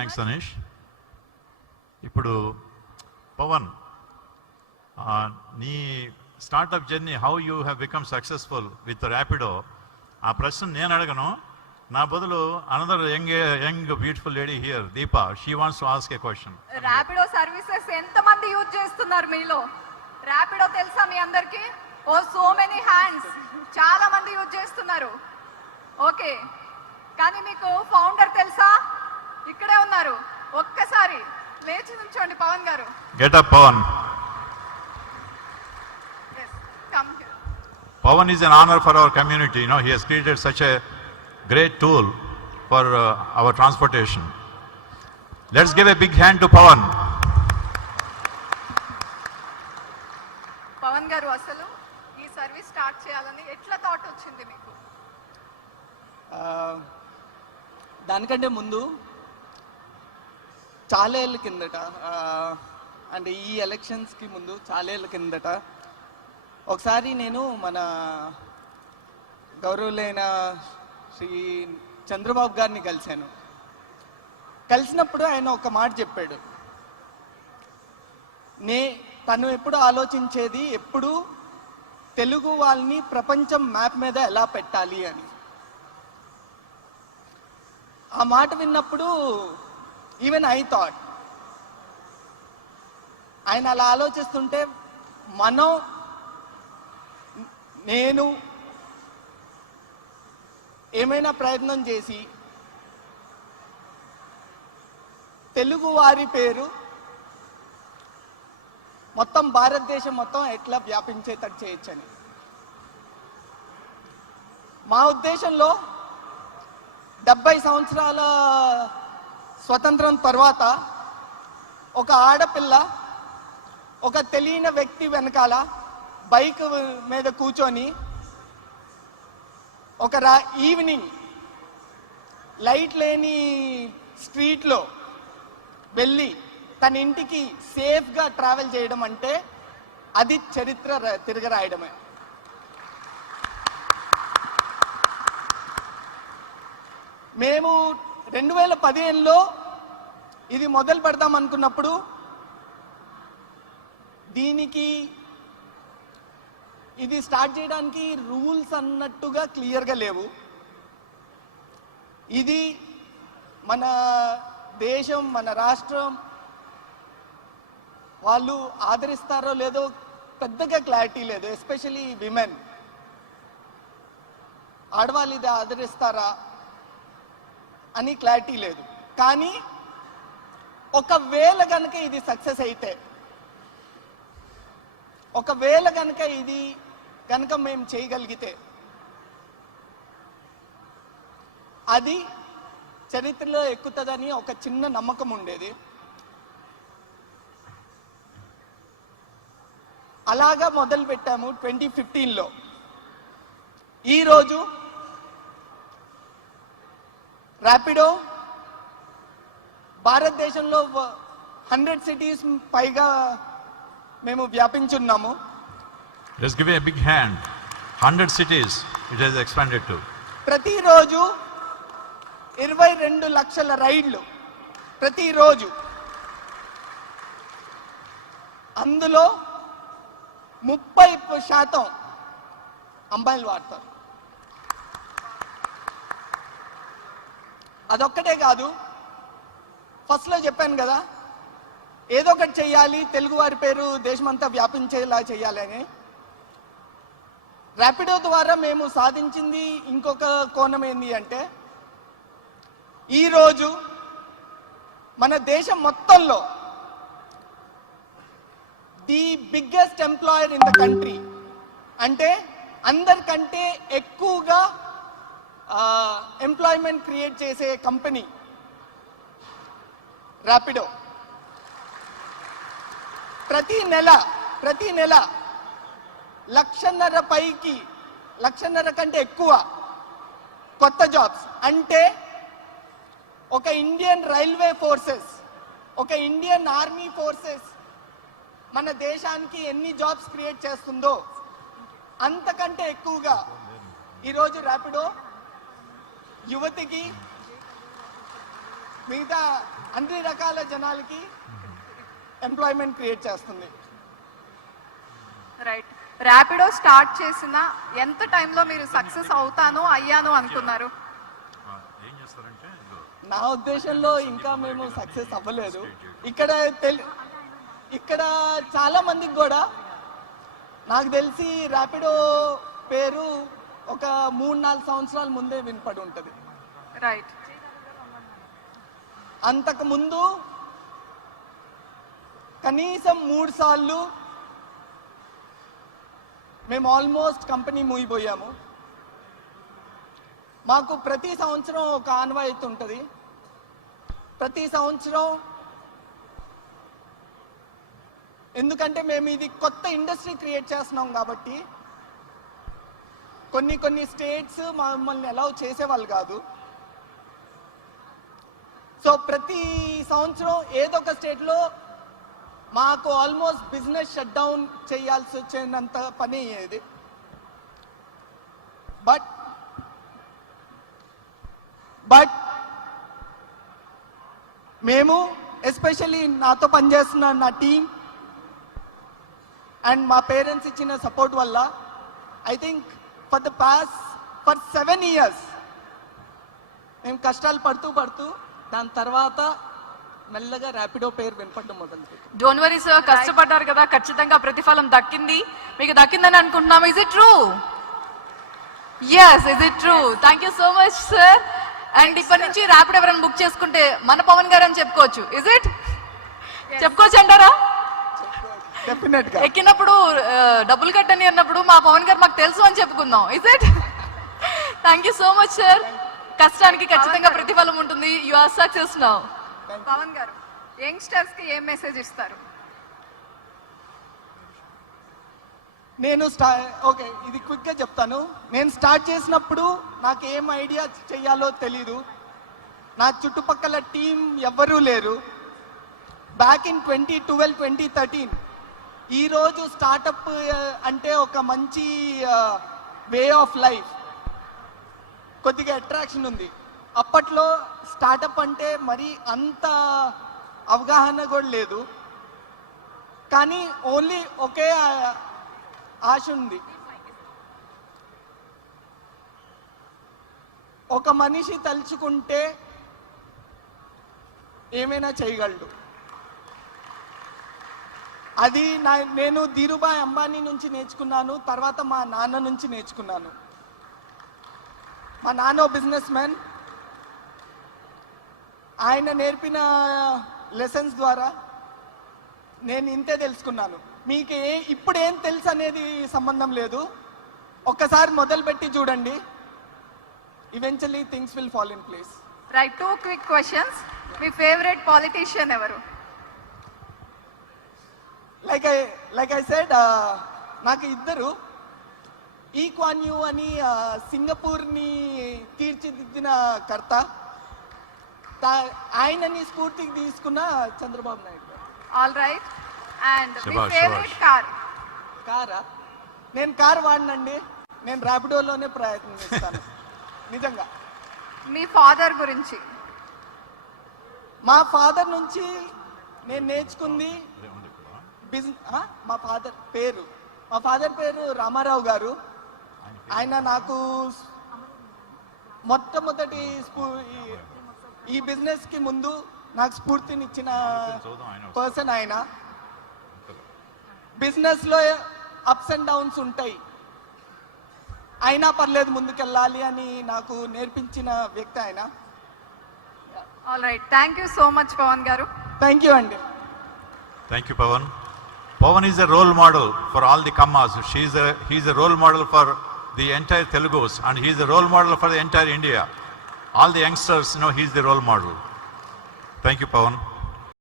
Thanks Anish ఇప్పుడు పవన్ నీ startup journey how you have become successful with Rapido ఆ ప్రశ్న నేను అడగను నా బదులు another young young beautiful lady here Deepa she wants to ask a question Rapido services ఎంత మంది యూజ్ చేస్తున్నారు మీలో ర్యాపిడో తెలుసా మీ అందరికి ఓ సో మెనీ హ్యాండ్స్ చాలా మంది యూజ్ చేస్తున్నారు ఓకే కానీ మీకు ఫౌండర్ తెలుసా ఇక్కడే ఉన్నారు ఒక్కసారి లేచి నుంచోండి పవన్ గారు get up Pawan Pawan is an honour for our community no he he's created such a great tool for our transportation let's give a big hand to Pawan Pawan గారు అసలు ఈ సర్వీస్ స్టార్ట్ చేయాలని ఎట్లా thought వచ్చింది మీకు దానికంటే ముందు చాలా ఏళ్ళ కిందట అంటే ఈ ఎలక్షన్స్కి ముందు చాలా ఏళ్ళ కిందట ఒకసారి నేను మన గౌరవులైన శ్రీ చంద్రబాబు గారిని కలిశాను కలిసినప్పుడు ఆయన ఒక మాట చెప్పాడు నే తను ఎప్పుడు ఆలోచించేది ఎప్పుడు తెలుగు వాళ్ళని ప్రపంచం మ్యాప్ మీద ఎలా పెట్టాలి అని ఆ మాట విన్నప్పుడు ఈవెన్ ఐ థాట్ ఆయన అలా ఆలోచిస్తుంటే మనం నేను ఏమైనా ప్రయత్నం చేసి తెలుగు వారి పేరు మొత్తం భారతదేశం మొత్తం ఎట్లా వ్యాపించేటట్టు చేయొచ్చని మా ఉద్దేశంలో డెబ్బై సంవత్సరాల స్వతంత్రం తర్వాత ఒక ఆడపిల్ల ఒక తెలియని వ్యక్తి వెనకాల బైక్ మీద కూర్చొని ఒక రా ఈవినింగ్ లైట్ లేని స్ట్రీట్లో వెళ్ళి తన ఇంటికి సేఫ్గా ట్రావెల్ చేయడం అంటే అది చరిత్ర తిరగరాయడమే మేము రెండు వేల పదిహేనులో ఇది మొదలు పెడదాం అనుకున్నప్పుడు దీనికి ఇది స్టార్ట్ చేయడానికి రూల్స్ అన్నట్టుగా క్లియర్గా లేవు ఇది మన దేశం మన రాష్ట్రం వాళ్ళు ఆదరిస్తారో లేదో పెద్దగా క్లారిటీ లేదు ఎస్పెషలీ విమెన్ ఆడవాళ్ళు ఇది ఆదరిస్తారా అని క్లారిటీ లేదు కానీ ఒకవేళ కనుక ఇది సక్సెస్ అయితే ఒకవేళ కనుక ఇది కనుక మేము చేయగలిగితే అది చరిత్రలో ఎక్కుతుందని ఒక చిన్న నమ్మకం ఉండేది అలాగా మొదలు పెట్టాము ట్వంటీ ఫిఫ్టీన్లో ఈరోజు ర్యాపిడో భారతదేశంలో హండ్రెడ్ సిటీస్ పైగా మేము వ్యాపించున్నాము Let's give a big hand. 100 cities it has expanded to. ప్రతిరోజు ఇరవై రెండు లక్షల రైడ్లు ప్రతిరోజు అందులో ముప్పై శాతం అంబాయిలు వాడతారు అదొక్కటే కాదు ఫస్ట్లో చెప్పాను కదా ఏదో ఒకటి చేయాలి తెలుగువారి పేరు దేశమంతా వ్యాపించేలా చేయాలి అని ర్యాపిడో ద్వారా మేము సాధించింది ఇంకొక కోణం ఏంటి అంటే ఈరోజు మన దేశం మొత్తంలో the biggest employer in the country అంటే అందరికంటే ఎక్కువగా ఎంప్లాయ్మెంట్ క్రియేట్ చేసే కంపెనీ ర్యాపిడో ప్రతి నెల ప్రతి నెల లక్షన్నర పైకి లక్షన్నర కంటే ఎక్కువ కొత్త జాబ్స్ అంటే ఒక ఇండియన్ రైల్వే ఫోర్సెస్ ఒక ఇండియన్ ఆర్మీ ఫోర్సెస్ మన దేశానికి ఎన్ని జాబ్స్ క్రియేట్ చేస్తుందో అంతకంటే ఎక్కువగా ఈరోజు ర్యాపిడో యువతికి మిగతా అన్ని రకాల జనాలకి ఎంప్లాయ్మెంట్ క్రియేట్ చేస్తుంది రైట్ ర్యాపిడో స్టార్ట్ చేసిన ఎంత టైంలో మీరు సక్సెస్ అవుతాను అయ్యాను అనుకున్నారు నా ఉద్దేశంలో ఇంకా మేము సక్సెస్ అవ్వలేదు ఇక్కడ ఇక్కడ చాలా మందికి కూడా నాకు తెలిసి ర్యాపిడో పేరు ఒక మూడు నాలుగు సంవత్సరాల ముందే వినపడి ఉంటుంది రైట్ అంతకు ముందు కనీసం మూడు సార్లు మేము ఆల్మోస్ట్ కంపెనీ మూయిపోయాము మాకు ప్రతి సంవత్సరం ఒక ఆన్వాయితీ ఉంటుంది ప్రతి సంవత్సరం ఎందుకంటే మేము ఇది కొత్త ఇండస్ట్రీ క్రియేట్ చేస్తున్నాం కాబట్టి కొన్ని కొన్ని స్టేట్స్ మమ్మల్ని అలౌ చేసేవాళ్ళు కాదు సో ప్రతి సంవత్సరం ఏదో ఒక స్టేట్లో మాకు ఆల్మోస్ట్ బిజినెస్ షట్ డౌన్ చేయాల్సి వచ్చినంత పని అయ్యేది బట్ బట్ మేము ఎస్పెషల్లీ నాతో పనిచేస్తున్న నా టీం అండ్ మా పేరెంట్స్ ఇచ్చిన సపోర్ట్ వల్ల I think for the past for seven years మేము కష్టాలు పడుతూ పడుతూ దాని తర్వాత మెల్లగా ర్యాపిడో పేరు వినపడడం మొదలు డోంట్ వరీ సార్ కష్టపడ్డారు కదా ఖచ్చితంగా ప్రతిఫలం దక్కింది మీకు దక్కిందని అనుకుంటున్నాము is it true yes is it true thank you so much sir and ఇప్పటి నుంచి ర్యాపిడ్ ఎవరైనా బుక్ చేసుకుంటే మన పవన్ గారు అని చెప్పుకోవచ్చు ఇస్ ఇట్ చెప్పుకోవచ్చు అంటారా డెఫినెట్ ఎక్కినప్పుడు డబ్బులు కట్టని అన్నప్పుడు మా పవన్ గారు మాకు తెలుసు అని చెప్పుకుందాం is it thank you so much sir కష్టానికి ఖచ్చితంగా ప్రతిఫలం ఉంటుంది you are success now Pawan గారు యంగ్స్టర్స్ కి ఏం మెసేజ్ ఇస్తారు నేను స్టా ఓకే ఇది క్విక్గా చెప్తాను నేను స్టార్ట్ చేసినప్పుడు నాకు ఏం ఐడియా చేయాలో తెలీదు నా చుట్టుపక్కల టీం ఎవ్వరూ లేరు back in twenty twelve twenty thirteen ఈరోజు స్టార్టప్ అంటే ఒక మంచి వే ఆఫ్ లైఫ్ కొద్దిగా అట్రాక్షన్ ఉంది అప్పట్లో స్టార్టప్ అంటే మరి అంత అవగాహన కూడా లేదు కానీ ఓన్లీ ఒకే ఆశ ఉంది ఒక మనిషి తలుచుకుంటే ఏమైనా చేయగలడు అది నా నేను ధీరుభాయ్ అంబానీ నుంచి నేర్చుకున్నాను తర్వాత మా నాన్న నుంచి నేర్చుకున్నాను మా నాన్న బిజినెస్ మ్యాన్ ఆయన నేర్పిన లెసన్స్ ద్వారా నేను ఇంతే తెలుసుకున్నాను మీకు ఏ ఇప్పుడు ఏం తెలుసు అనేది సంబంధం లేదు ఒక్కసారి మొదలుపెట్టి చూడండి eventually things will fall in place right two quick questions me favourite politician ఎవరు like I like I said నాకు ఇద్దరు ఈ క్వాన్యూ అని సింగపూర్ని uh, తీర్చిదిద్దిన కర్త ఆయనని స్ఫూర్తికి తీసుకున్న Chandrababu Naidu all right and favourite car కారా నేను కార్ వాడినండి నేను ర్యాపిడోలోనే ప్రయత్నం చేస్తాను నిజంగా మీ ఫాదర్ గురించి మా ఫాదర్ నుంచి నేను నేర్చుకుంది బిజినెస్ మా ఫాదర్ పేరు మా ఫాదర్ పేరు రామారావు గారు ఆయన నాకు మొట్టమొదటి ఈ బిజినెస్కి ముందు నాకు స్ఫూర్తినిచ్చిన పర్సన్ ఆయన బిజినెస్లో అప్స్ అండ్ డౌన్స్ ఉంటాయి అయినా పర్లేదు ముందుకెళ్ళాలి అని నాకు నేర్పించిన వ్యక్తి ఆయన all right thank you so much Pawan గారు థ్యాంక్ యూ అండి thank you Pawan Pawan is a role model for all the Kammas. He is a role model for the entire Telugus, and he is a role model for the entire India. All the youngsters know he is the role model. Thank you, Pawan.